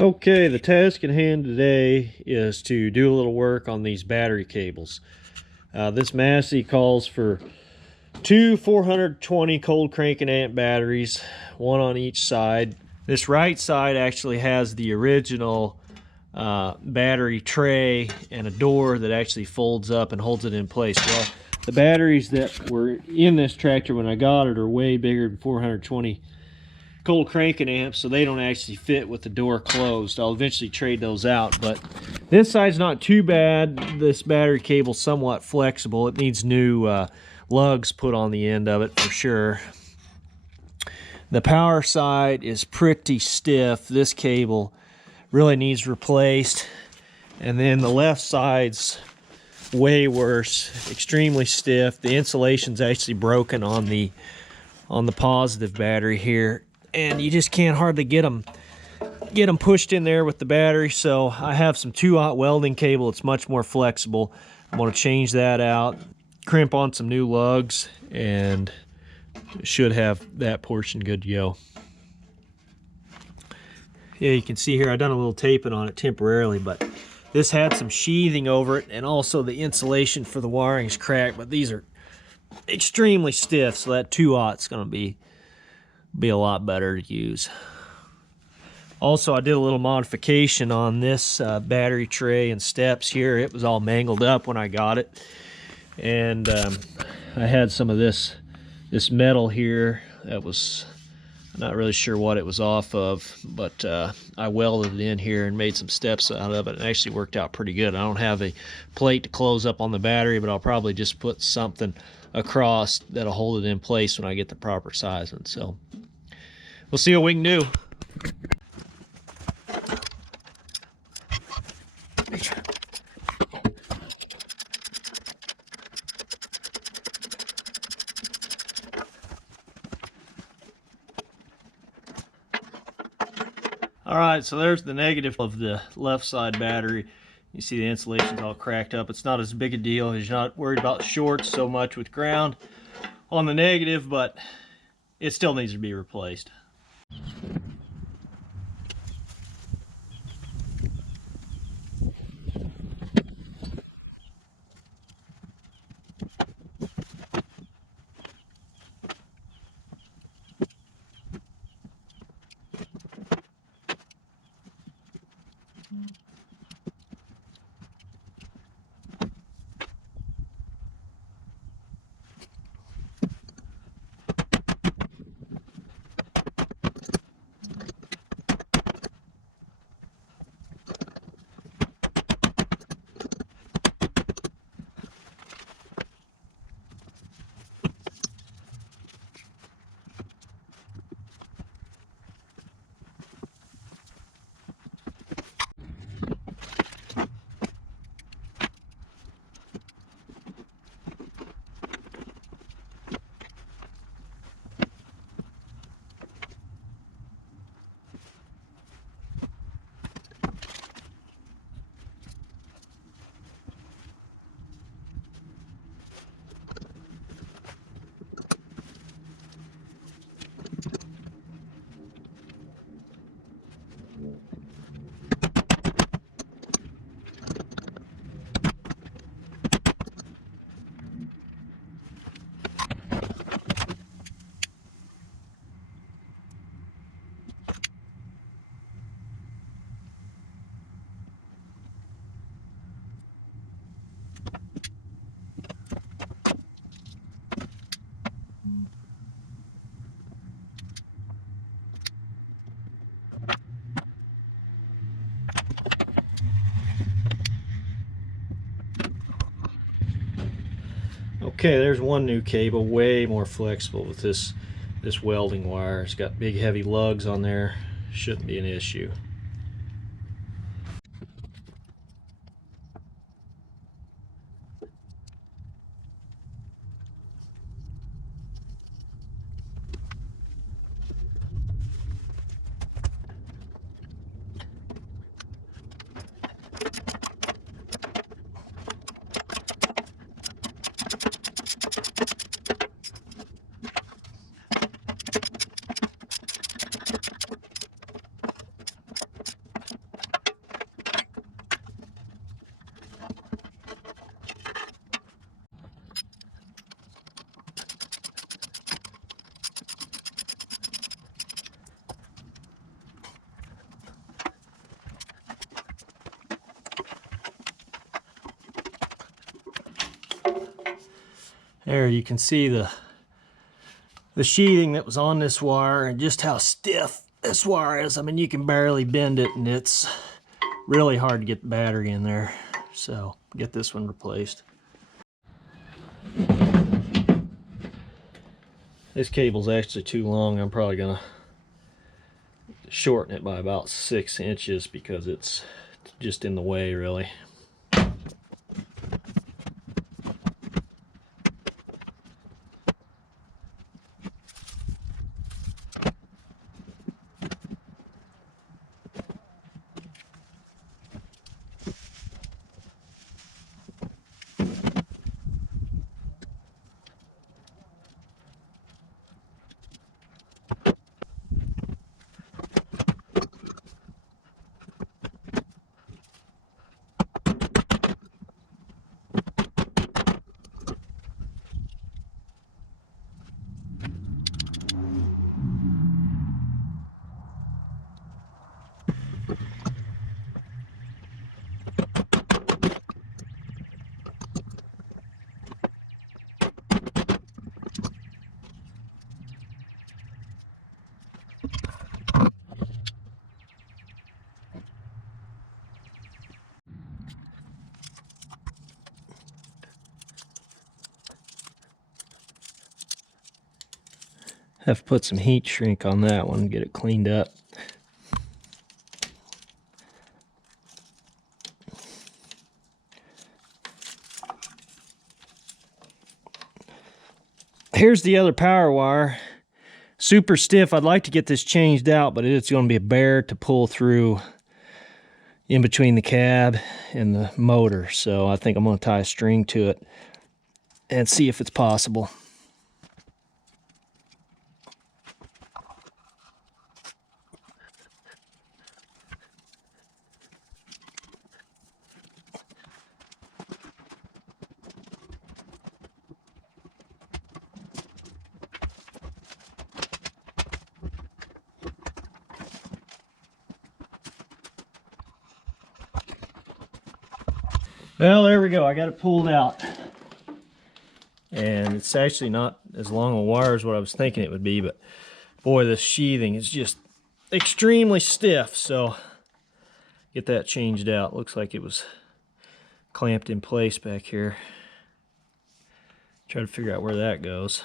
Okay, the task at hand today is to do a little work on these battery cables. This Massey calls for two 420 cold cranking amp batteries, one on each side. This right side actually has the original battery tray and a door that actually folds up and holds it in place. Well, the batteries that were in this tractor when I got it are way bigger than 420 cold cranking amps, so they don't actually fit with the door closed. I'll eventually trade those out, but this side's not too bad. This battery cable's somewhat flexible. It needs new lugs put on the end of it for sure. The power side is pretty stiff. This cable really needs replaced, and then the left side's way worse, extremely stiff. The insulation's actually broken on the positive battery here, and you just can't hardly get them pushed in there with the battery. So I have some 2-aught welding cable. It's much more flexible. I'm going to change that out, crimp on some new lugs, and should have that portion good to go. Yeah, you can see here I've done a little taping on it temporarily, but this had some sheathing over it, and also the insulation for the wiring is cracked, but these are extremely stiff, so that 2-aught's going to be a lot better to use. Also, I did a little modification on this battery tray and steps here. It was all mangled up when I got it, and I had some of this metal here that was, I'm not really sure what it was off of, but I welded it in here and made some steps out of it. It actually worked out pretty good. I don't have a plate to close up on the battery, but I'll probably just put something across that'll hold it in place when I get the proper sizing. So we'll see what we can do. All right, so there's the negative of the left side battery. You see the insulation's all cracked up. It's not as big a deal. You're not worried about shorts so much with ground on the negative, but it still needs to be replaced. Okay, there's one new cable, way more flexible with this welding wire. It's got big heavy lugs on there. Shouldn't be an issue. There you can see the sheathing that was on this wire and just how stiff this wire is. I mean, you can barely bend it, and it's really hard to get the battery in there. So get this one replaced. This cable's actually too long. I'm probably gonna shorten it by about 6 inches because it's just in the way, really. Have to put some heat shrink on that one, get it cleaned up. Here's the other power wire. Super stiff. I'd like to get this changed out, but it's going to be a bear to pull through in between the cab and the motor. So I think I'm going to tie a string to it and see if it's possible. Well, there we go. I got it pulled out. And it's actually not as long a wire as what I was thinking it would be, but boy, this sheathing is just extremely stiff. So get that changed out. Looks like it was clamped in place back here. Try to figure out where that goes.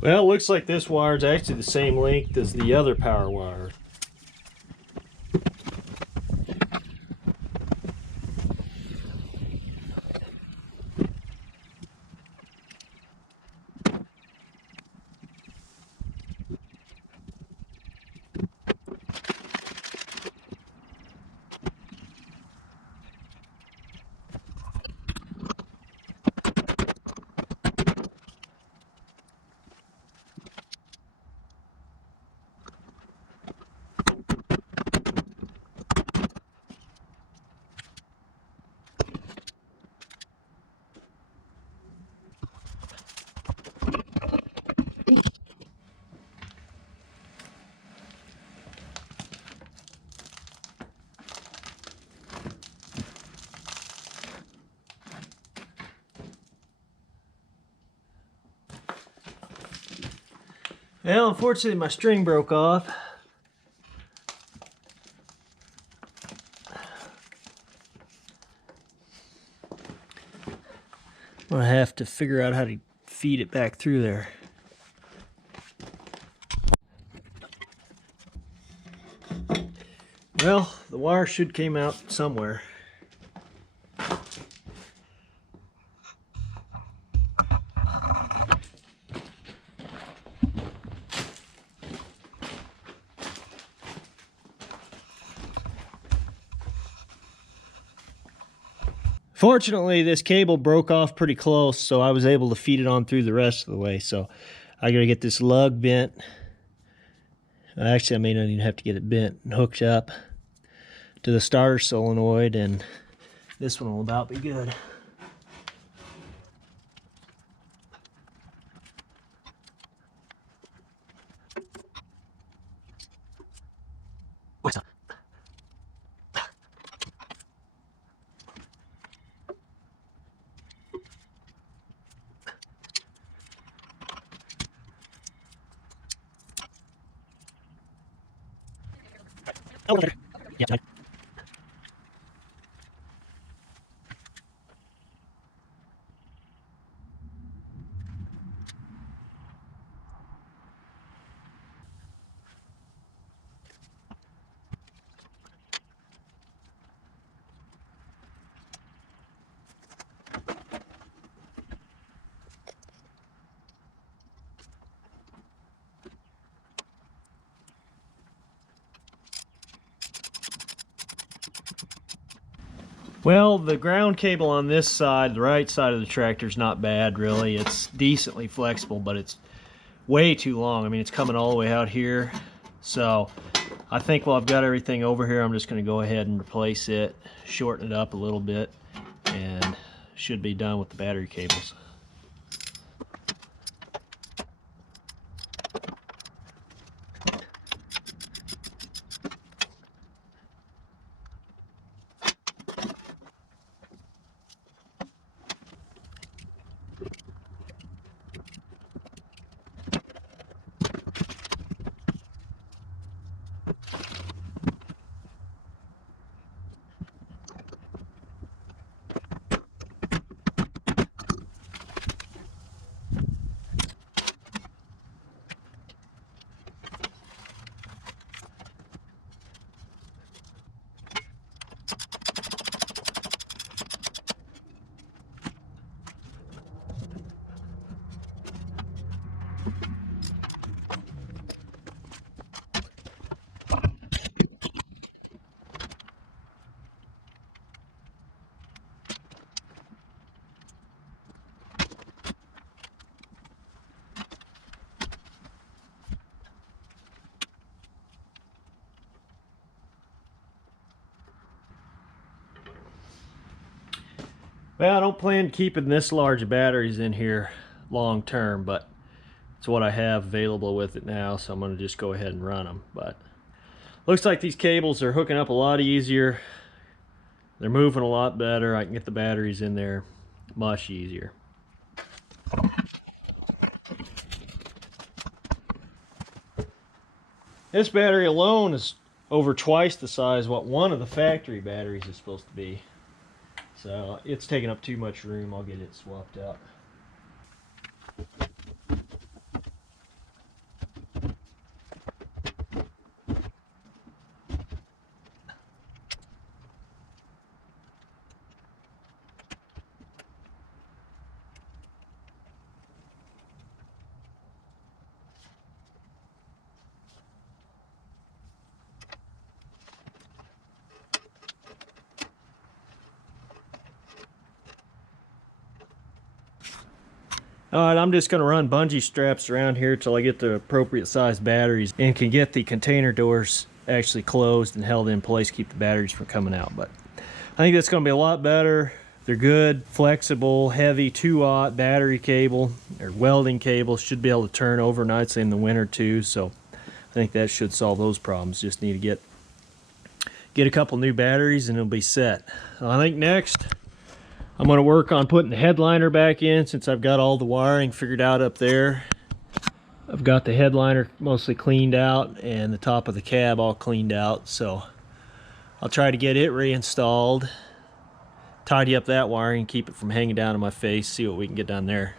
Well, it looks like this wire is actually the same length as the other power wire. Well, unfortunately my string broke off. I'm gonna have to figure out how to feed it back through there. Well, the wire should came out somewhere. Fortunately, this cable broke off pretty close, so I was able to feed it on through the rest of the way. So I gotta get this lug bent. Actually, I may not even have to get it bent and hooked up to the starter solenoid, and this one will about be good. Yeah, it's fine. Well, the ground cable on this side, the right side of the tractor, is not bad really. It's decently flexible, but it's way too long. I mean, it's coming all the way out here. So I think while I've got everything over here, I'm just going to go ahead and replace it, shorten it up a little bit, and should be done with the battery cables. Well, I don't plan keeping this large of batteries in here long term, but it's what I have available with it now, so I'm going to just go ahead and run them. But looks like these cables are hooking up a lot easier. They're moving a lot better. I can get the batteries in there much easier. This battery alone is over twice the size what one of the factory batteries is supposed to be. So it's taking up too much room. I'll get it swapped out. Alright, I'm just going to run bungee straps around here till I get the appropriate size batteries and can get the container doors actually closed and held in place, keep the batteries from coming out. But I think that's going to be a lot better. They're good, flexible, heavy 2-aught battery cable or welding cable. Should be able to turn overnight in the winter too, so I think that should solve those problems. Just need to get a couple new batteries and it'll be set. I think next I'm going to work on putting the headliner back in since I've got all the wiring figured out up there. I've got the headliner mostly cleaned out and the top of the cab all cleaned out, so I'll try to get it reinstalled, tidy up that wiring, keep it from hanging down in my face, see what we can get done there.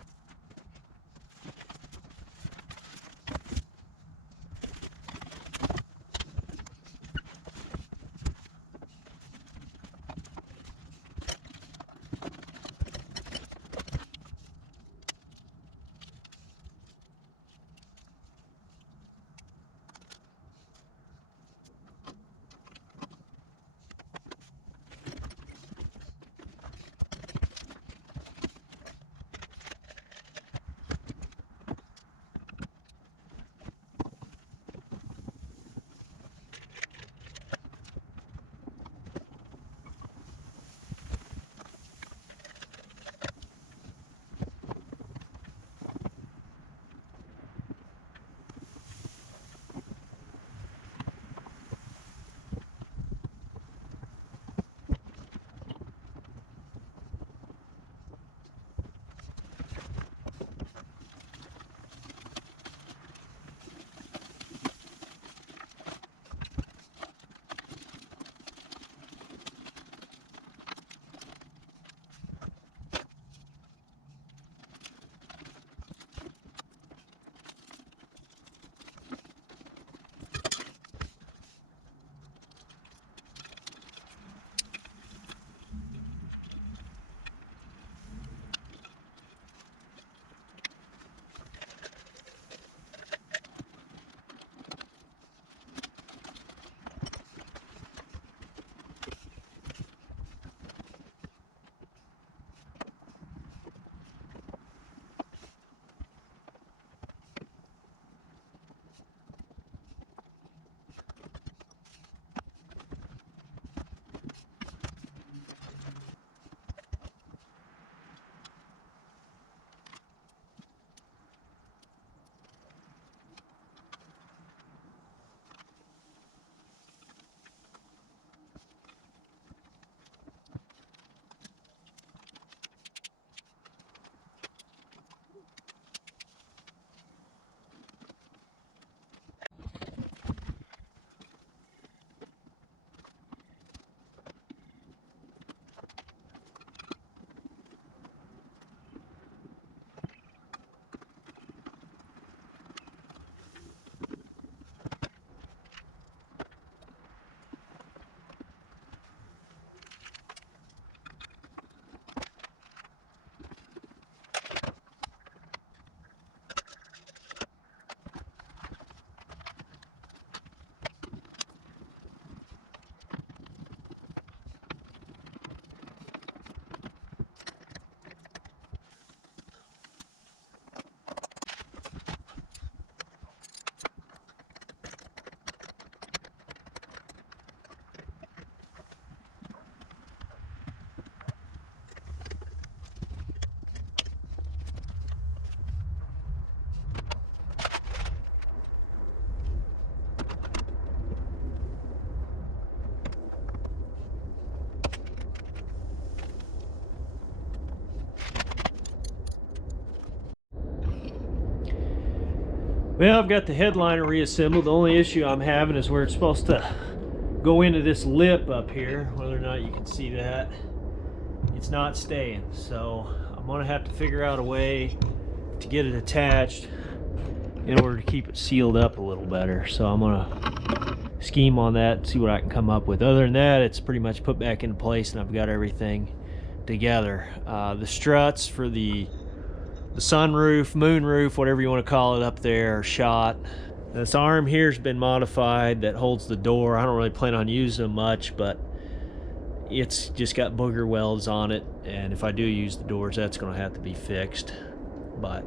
Well, I've got the headliner reassembled. The only issue I'm having is where it's supposed to go into this lip up here. Whether or not you can see that, it's not staying. So I'm gonna have to figure out a way to get it attached in order to keep it sealed up a little better. So I'm gonna scheme on that and see what I can come up with. Other than that, it's pretty much put back into place and I've got everything together. The struts for the sunroof, moonroof, whatever you want to call it up there, are shot. This arm here's been modified that holds the door. I don't really plan on using them much, but it's just got booger welds on it, and if I do use the doors, that's going to have to be fixed. But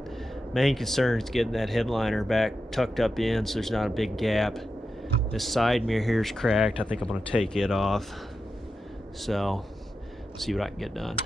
main concern is getting that headliner back tucked up in so there's not a big gap. This side mirror here is cracked. I think I'm going to take it off. So see what I can get done.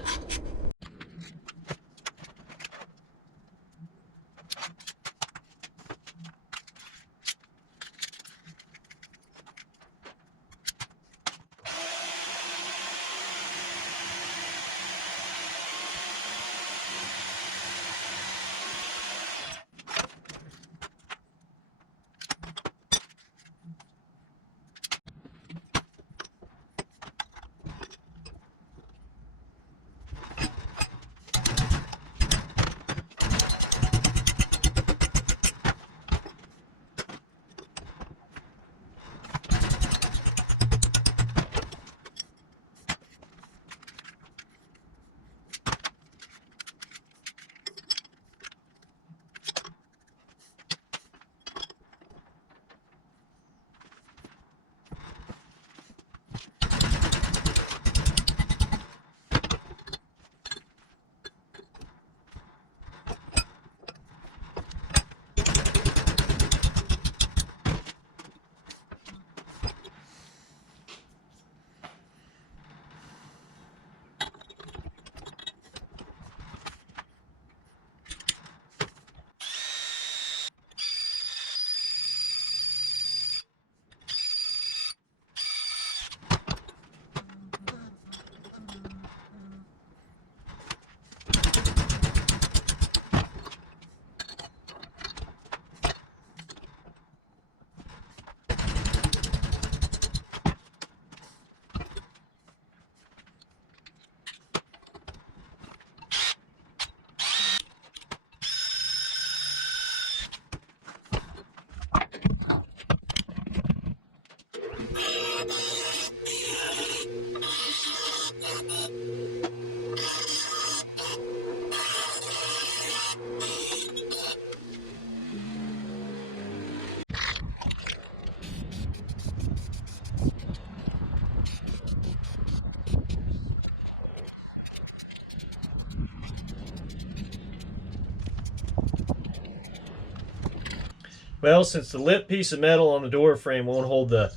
Well, since the lip piece of metal on the door frame won't hold the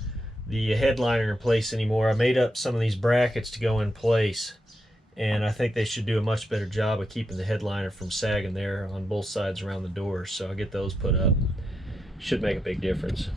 headliner in place anymore, I made up some of these brackets to go in place, and I think they should do a much better job of keeping the headliner from sagging there on both sides around the doors. So I'll get those put up. Should make a big difference.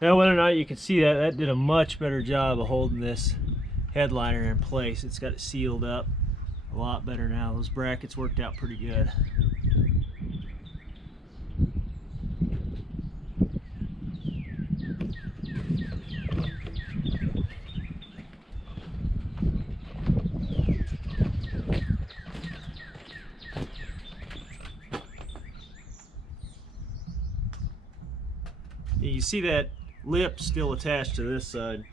Now, whether or not you can see that, that did a much better job of holding this headliner in place. It's got it sealed up a lot better now. Those brackets worked out pretty good. You see that lip still attached to this side.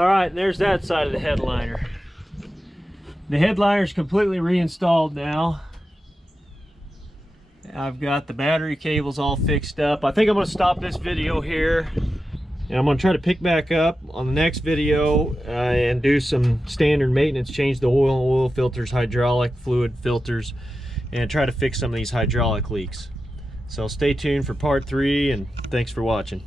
All right, there's that side of the headliner. The headliner's completely reinstalled now. I've got the battery cables all fixed up. I think I'm going to stop this video here, and I'm going to try to pick back up on the next video and do some standard maintenance, change the oil filters, hydraulic fluid filters, and try to fix some of these hydraulic leaks. So stay tuned for part 3, and thanks for watching.